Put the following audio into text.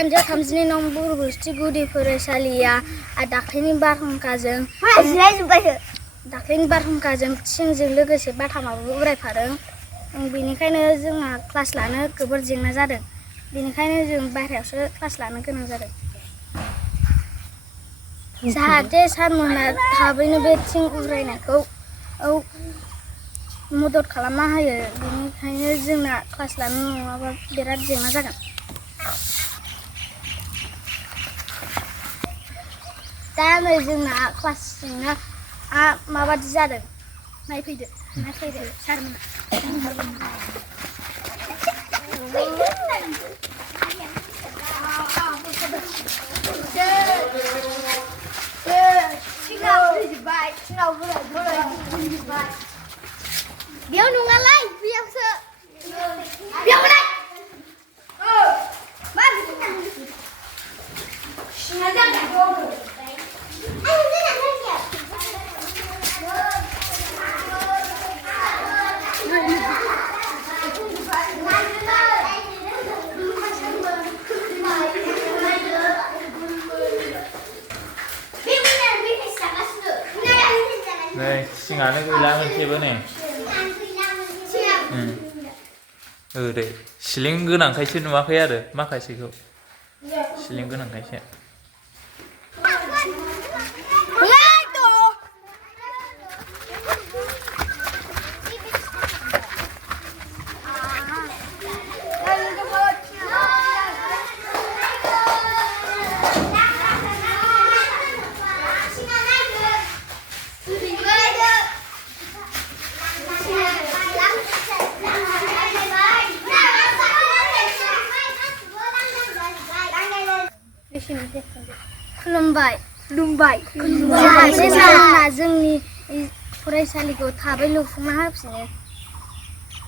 दाइनजौ 32 नं बुरगुस्टि गुदि फरायसालिया दाख्लैनि बारहुंखाजों थिंजों लोगोसे बाथामाबो उरायफादों। बेनिखायनो जोंहा क्लास लानो जोबोर जेंना जादों। बेनिखायनो जों बाहेरायावसो क्लास लानो गोनां जादों। जाहाथे सारमोना थाबैनो बे थिं उरायनायखौ मदद खालामना होयो। बेनिखायनो जोंना क्लास लानो नङाबा बिराद जेंना जागोन। दा नै जोंना क्लास जेंना माबादि जादों नायफैदो सारमोना। बेयाव नङालाय बेयावसो बेयावलाय Này, सिङानो गैला मोनसेबो नै। दे सिलिं गोनांखायसो नुवाखै आरो माखासेखौ सिलिं गोनांखायसो। खुलुमबाय जाहाथे सारमोना जोंनि फरायसालिखौ थाबै लुफुंना होफिनो।